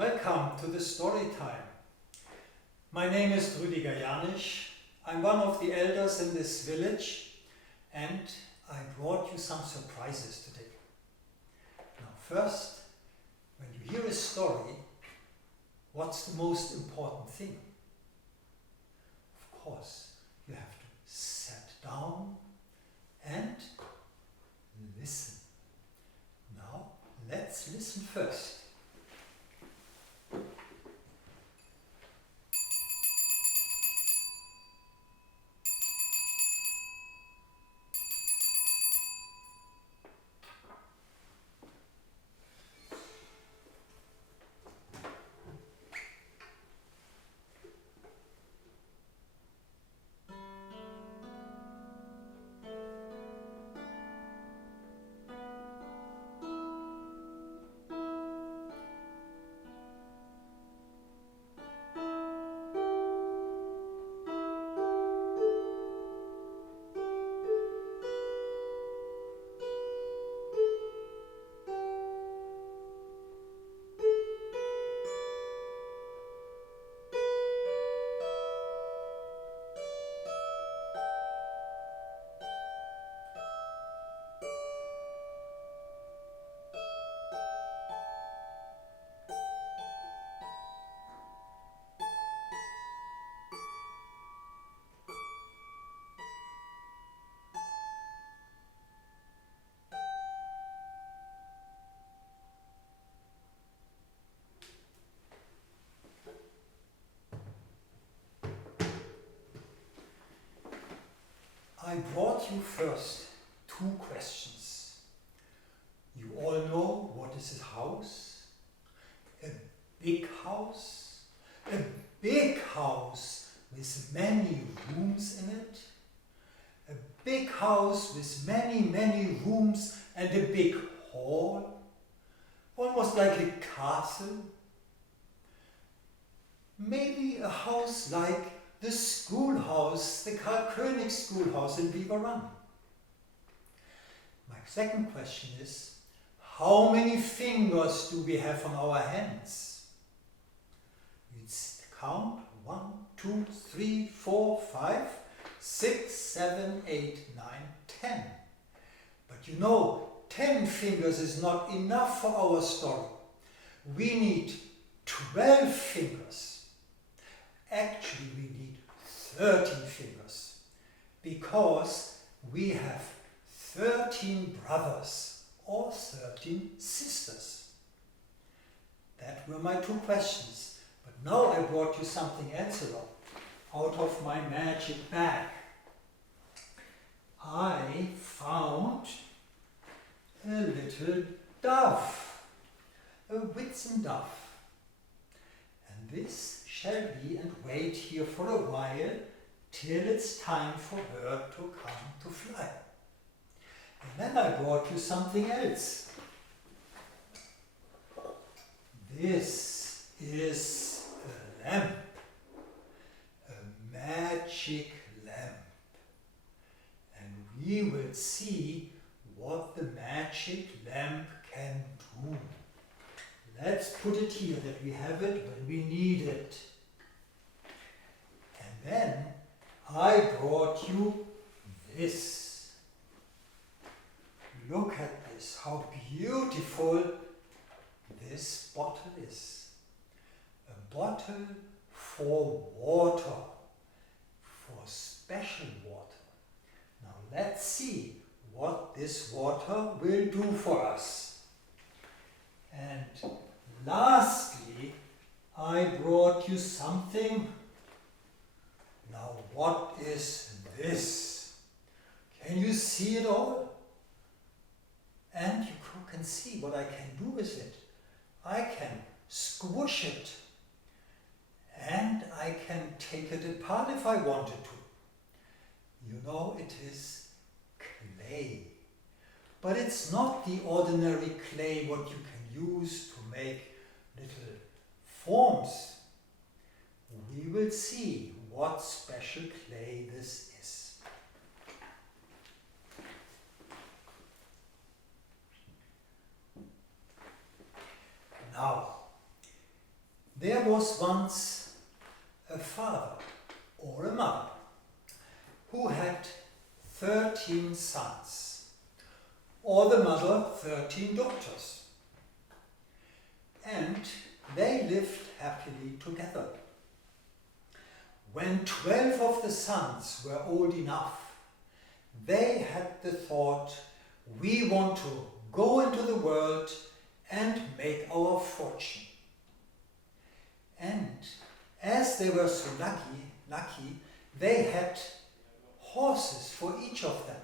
Welcome to the story time. My name is Rudiger. I'm one of the elders in this village and I brought you some surprises today. Now first, when you hear a story, what's the most important thing? Of course, you have to sit down and listen. Now, let's listen first. I brought you first two questions. You all know what is a house? A big house? A big house with many rooms in it? A big house with many rooms and a big hall? Almost like a castle? Maybe a house like the schoolhouse, the Karl König schoolhouse in Beaver Run. My second question is, how many fingers do we have on our hands? We count 1, 2, 3, 4, 5, 6, 7, 8, 9, 10. But you know, 10 fingers is not enough for our story. We need 12 fingers. Actually, we need 13 fingers, because we have 13 brothers or 13 sisters. That were my two questions. But now I brought you something else along, out of my magic bag. I found a little dove, a Whitsun dove. And this shall be and wait here for a while till it's time for her to come to fly. And then I brought you something else. This is a lamp, a magic lamp. And we will see what the magic lamp can do. Let's put it here that we have it when we need it. And then I brought you this. Look at this, how beautiful this bottle is. A bottle for water, for special water. Now let's see what this water will do for us. And lastly, I brought you something. Now what is this? Can you see it all? And you can see what I can do with it. I can squish it. And I can take it apart if I wanted to. You know, it is clay. But it's not the ordinary clay what you can use to make little forms. We will see what special clay this is. Now, There was once a father or a mother who had 13 sons, or the mother 13 daughters. And they lived happily together. When 12 of the sons were old enough, they had the thought, we want to go into the world and make our fortune. And as they were so lucky, they had horses for each of them.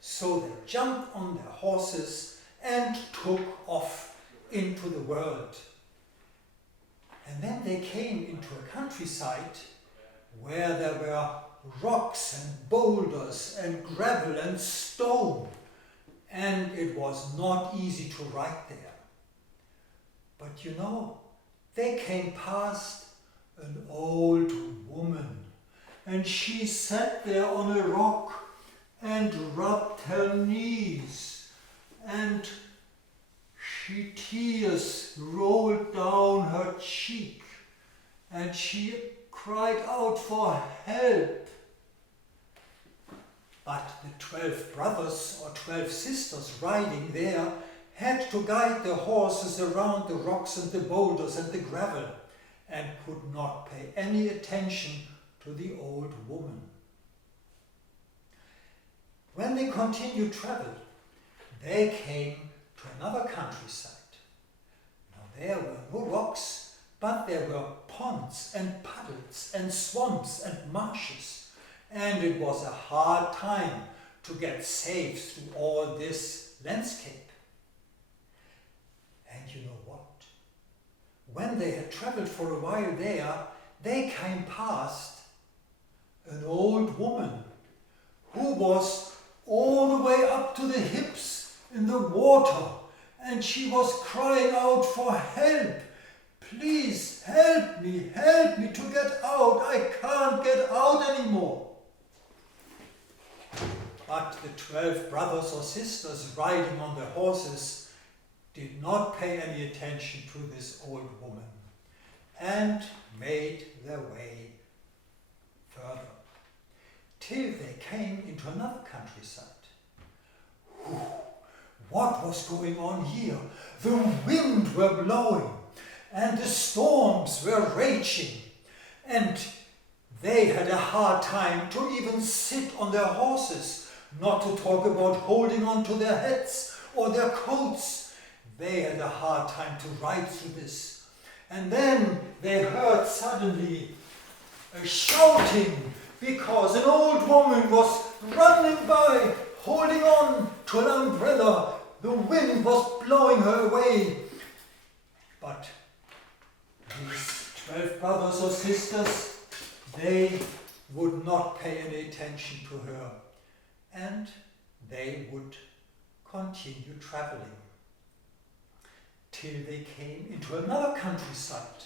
So they jumped on their horses and took off into the world. And then they came into a countryside where there were rocks and boulders and gravel and stone, and it was not easy to ride there. But you know, they came past an old woman, and she sat there on a rock and rubbed her knees, and tears rolled down her cheek, and she cried out for help. But the 12 brothers or 12 sisters riding there had to guide the horses around the rocks and the boulders and the gravel, and could not pay any attention to the old woman. When they continued travel, they came to another countryside. Now there were no rocks, but there were ponds and puddles and swamps and marshes, and it was a hard time to get safe through all this landscape. And you know what? When they had traveled for a while there, they came past an old woman who was all the way up to the hips in the water, and she was crying out for help. Please help me to get out. I can't get out anymore. But the 12 brothers or sisters riding on their horses did not pay any attention to this old woman and made their way further, till they came into another countryside. What was going on here? The wind were blowing and the storms were raging, and they had a hard time to even sit on their horses, not to talk about holding on to their hats or their coats. They had a hard time to ride through this. And then they heard suddenly a shouting, because an old woman was running by, holding on to an umbrella. The wind was blowing her away. But these 12 brothers or sisters, they would not pay any attention to her, and they would continue traveling till they came into another countryside.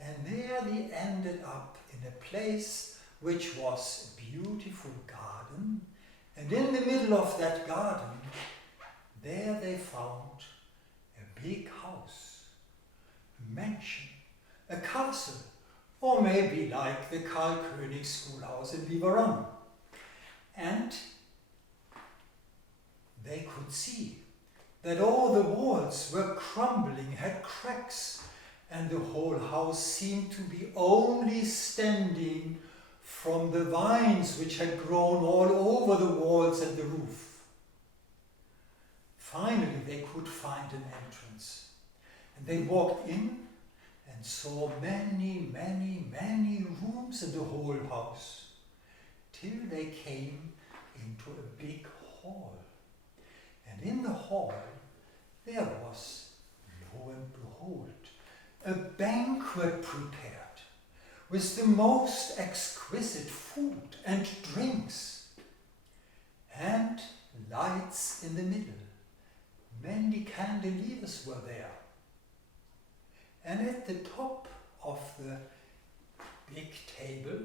And there they ended up in a place which was a beautiful garden, and in the middle of that garden, there they found a big house, a mansion, a castle, or maybe like the Camphill Schoolhouse in Liverpool. And they could see that all the walls were crumbling, had cracks, and the whole house seemed to be only standing from the vines which had grown all over the walls and the roof. Finally, they could find an entrance, and they walked in and saw many, many, many rooms in the whole house, till they came into a big hall. And in the hall, there was, lo and behold, a banquet prepared with the most exquisite food and drinks, and lights in the middle. Many candelabers were there. And at the top of the big table,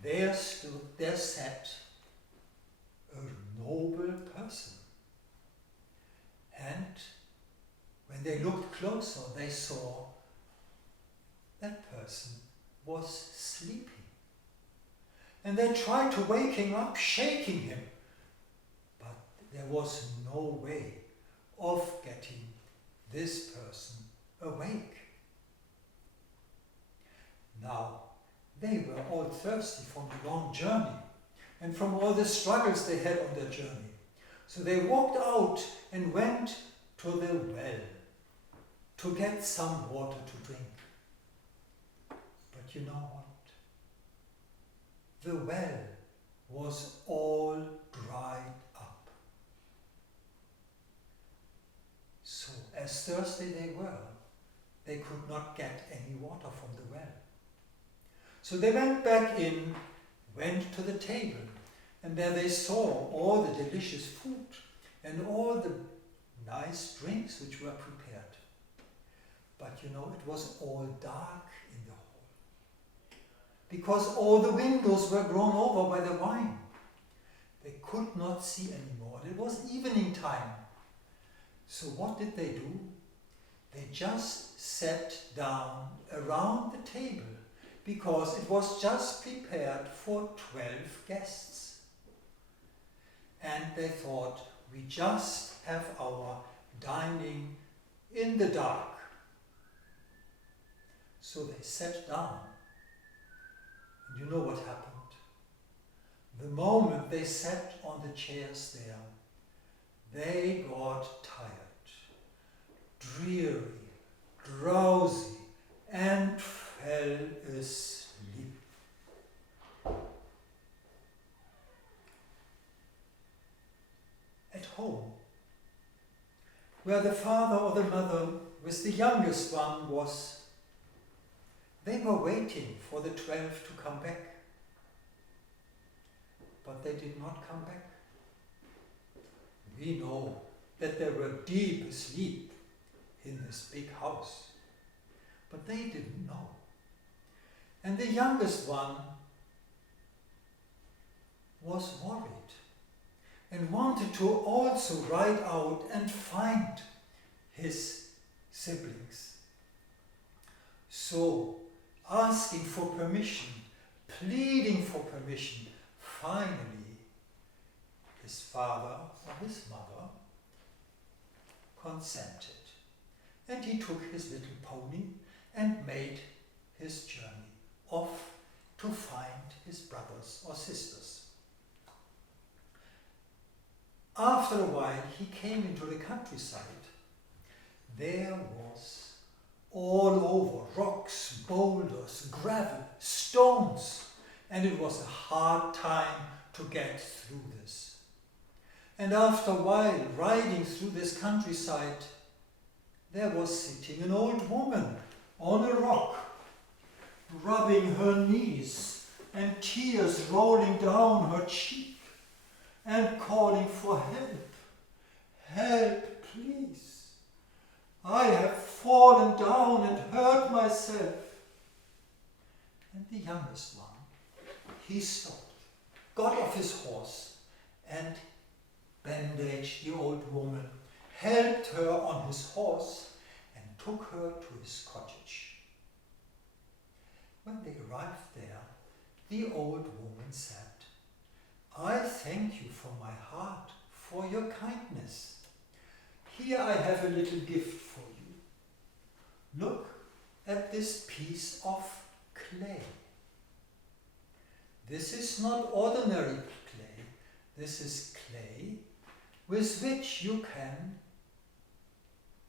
there sat a noble person. And when they looked closer, they saw that person was sleeping. And they tried to wake him up, shaking him, but there was no way of getting this person awake. Now, they were all thirsty from the long journey and from all the struggles they had on their journey. So they walked out and went to the well to get some water to drink. But you know what? The well was all dried up. So as thirsty they were, they could not get any water from the well. So they went back in, went to the table, and there they saw all the delicious food and all the nice drinks which were prepared. But you know, it was all dark in the hall, because all the windows were grown over by the wine. They could not see anymore. It was evening time. So what did they do? They just sat down around the table, because it was just prepared for 12 guests. And they thought, we just have our dining in the dark. So they sat down. And you know what happened? The moment they sat on the chairs there, they got tired, dreary, drowsy, and fell asleep. At home, where the father or the mother with the youngest one was, they were waiting for the 12 to come back. But they did not come back. We know that they were deep asleep in this big house. But they didn't know. And the youngest one was worried and wanted to also ride out and find his siblings. So, asking for permission, pleading for permission, finally, his father or his mother consented. And he took his little pony and made his journey off to find his brothers or sisters. After a while, he came into the countryside. There was all over rocks, boulders, gravel, stones, and it was a hard time to get through this. And after a while, riding through this countryside, there was sitting an old woman on a rock, rubbing her knees and tears rolling down her cheek and calling for help. Help, please. I have fallen down and hurt myself. And the youngest one, he stopped, got off his horse and bandaged the old woman, helped her on his horse and took her to his cottage. When they arrived there, the old woman said, I thank you from my heart for your kindness. Here I have a little gift for you. Look at this piece of clay. This is not ordinary clay. This is clay with which you can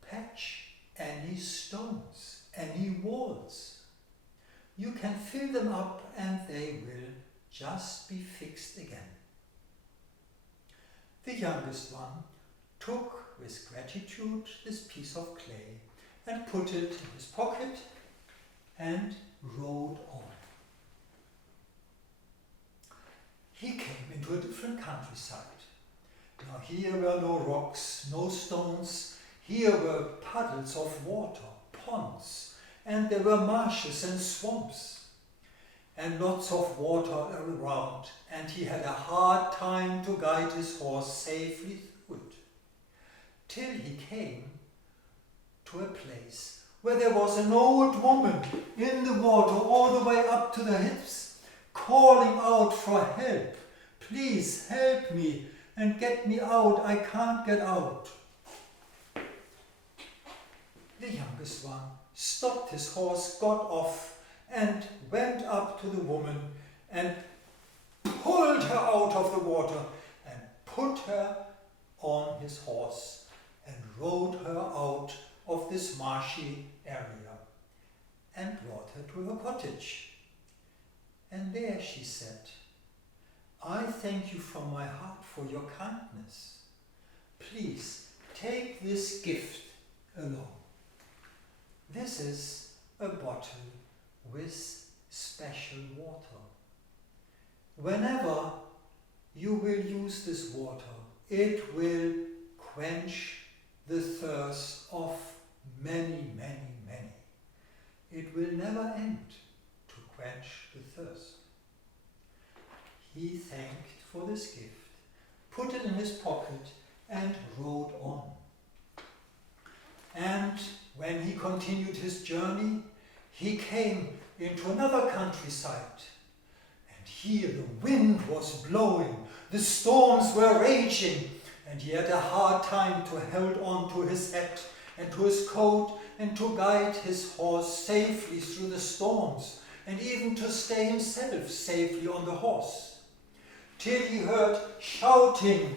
patch any stones, any walls. You can fill them up and they will just be fixed again. The youngest one took with gratitude this piece of clay and put it in his pocket and rode on. He came into a different countryside. Now here were no rocks, no stones. Here were puddles of water, ponds, and there were marshes and swamps, and lots of water around, and he had a hard time to guide his horse safely through it, till he came to a place where there was an old woman in the water all the way up to the hips, calling out for help. Please help me and get me out. I can't get out. The youngest one stopped his horse, got off, and went up to the woman and pulled her out of the water and put her on his horse and rode her out of this marshy area and brought her to her cottage. And there she said, I thank you from my heart for your kindness. Please take this gift along. This is a bottle with special water. Whenever you will use this water, it will quench the thirst of many, many, many. It will never end to quench the thirst. He thanked for this gift, put it in his pocket, and rode on. And when he continued his journey, he came into another countryside. And here the wind was blowing, the storms were raging, and he had a hard time to hold on to his hat and to his coat and to guide his horse safely through the storms and even to stay himself safely on the horse. Till he heard shouting,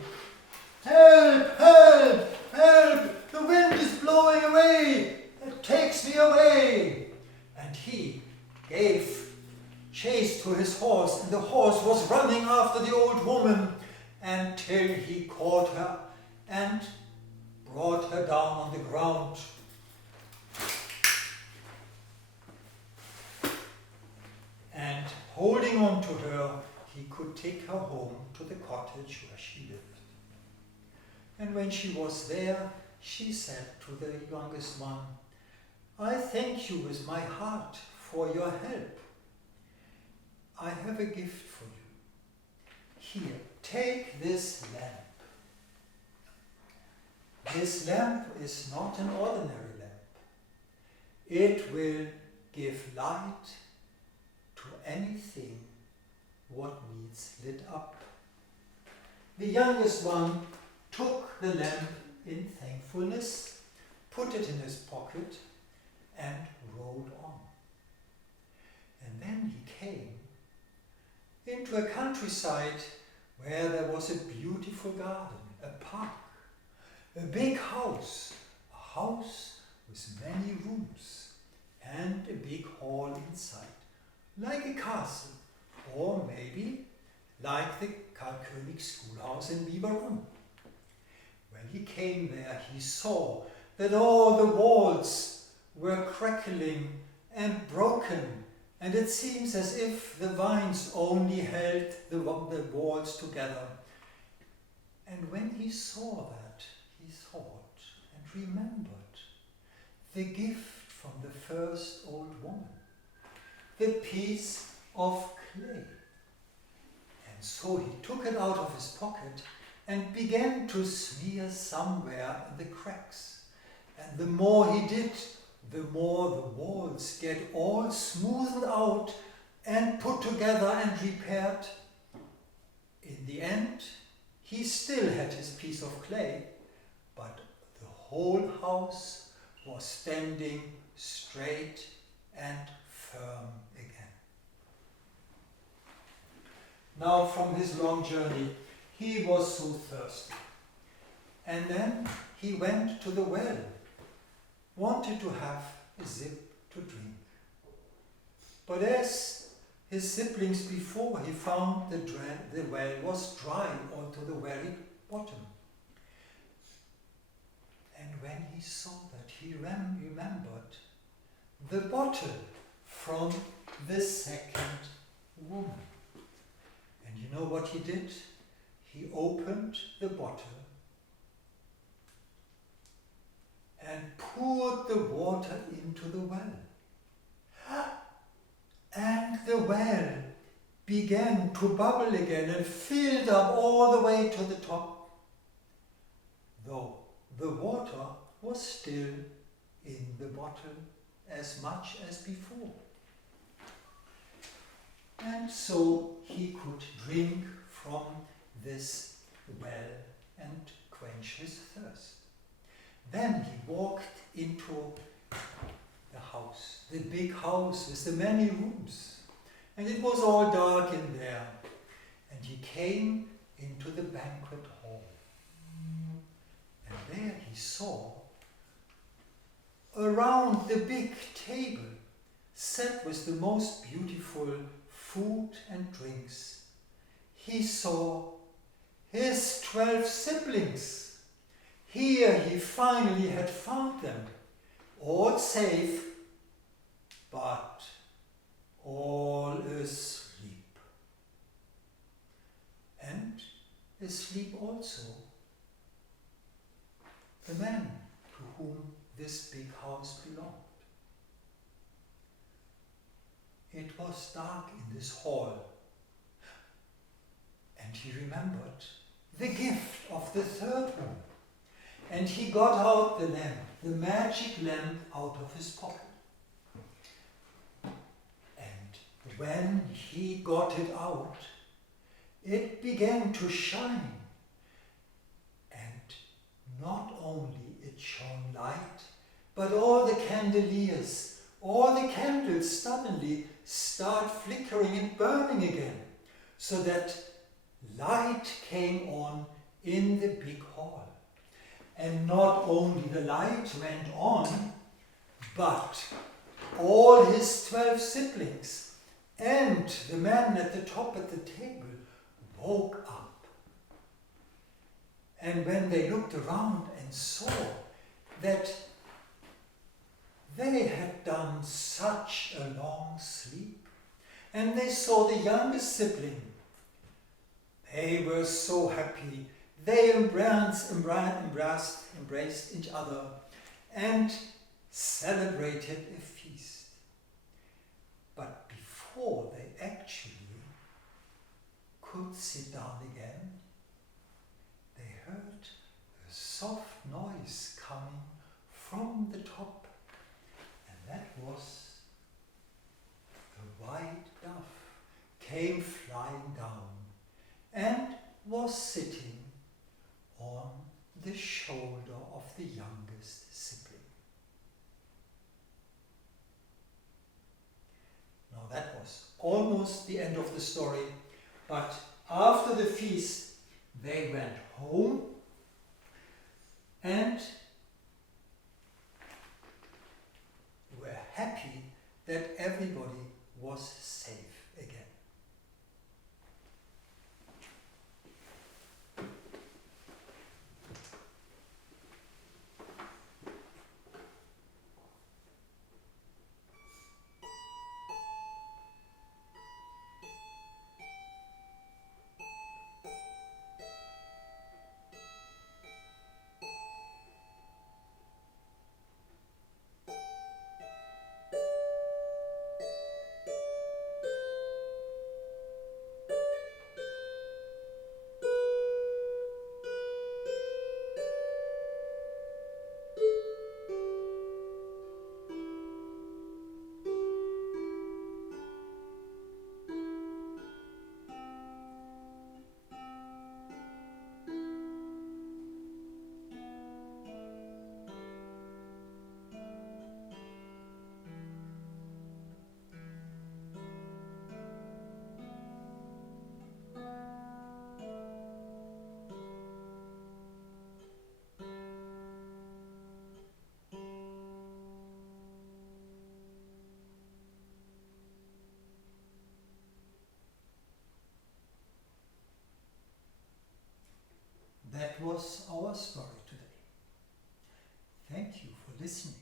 help, help, help, the wind is blowing away, it takes me away. And he gave chase to his horse, and the horse was running after the old woman until he caught her and brought her down on the ground. And holding on to her, he could take her home to the cottage where she lived. And when she was there, she said to the youngest one, I thank you with my heart for your help. I have a gift for you. Here, take this lamp. This lamp is not an ordinary lamp. It will give light to anything what needs lit up. The youngest one took the lamp in thankfulness, put it in his pocket, and rode on. And then he came into a countryside where there was a beautiful garden, a park, a big house, a house with many rooms, and a big hall inside, like a castle, or maybe like the Camphill Schoolhouse in Biberun. When he came there, he saw that all the walls were crackling and broken, and it seems as if the vines only held the walls together. And when he saw that, he thought and remembered the gift from the first old woman, the piece of clay. And so he took it out of his pocket and began to smear somewhere in the cracks. And the more he did, the more the walls get all smoothed out and put together and repaired. In the end, he still had his piece of clay, but the whole house was standing straight and firm again. Now from his long journey, he was so thirsty. And then he went to the well, wanted to have a sip to drink. But as his siblings before, he found the well was dry all to the very bottom. And when he saw that, he remembered the bottle from the second woman. And you know what he did? He opened the bottle and poured the water into the well. And the well began to bubble again and filled up all the way to the top, though the water was still in the bottle as much as before. And so he could drink from this well and quench his thirst. Then he walked into the house, the big house with the many rooms. And it was all dark in there. And he came into the banquet hall. And there he saw, around the big table, set with the most beautiful food and drinks, he saw his 12 siblings. Here he finally had found them, all safe, but all asleep. And asleep also the man to whom this big house belonged. It was dark in this hall, and he remembered the gift of the third room. And he got out the lamp, the magic lamp, out of his pocket. And when he got it out, it began to shine. And not only it shone light, but all the candeliers, all the candles suddenly start flickering and burning again, so that light came on in the big hall. And not only the light went on, but all his 12 siblings and the man at the top at the table woke up. And when they looked around and saw that they had done such a long sleep, and they saw the youngest sibling, they were so happy. They embraced each other and celebrated a feast. But before they actually could sit down again, they heard a soft noise coming from the top, and that was a white dove came flying down and was sitting on the shoulder of the youngest sibling. Now that was almost the end of the story, but after the feast they went home and were happy that everybody was safe again. That was our story today. Thank you for listening.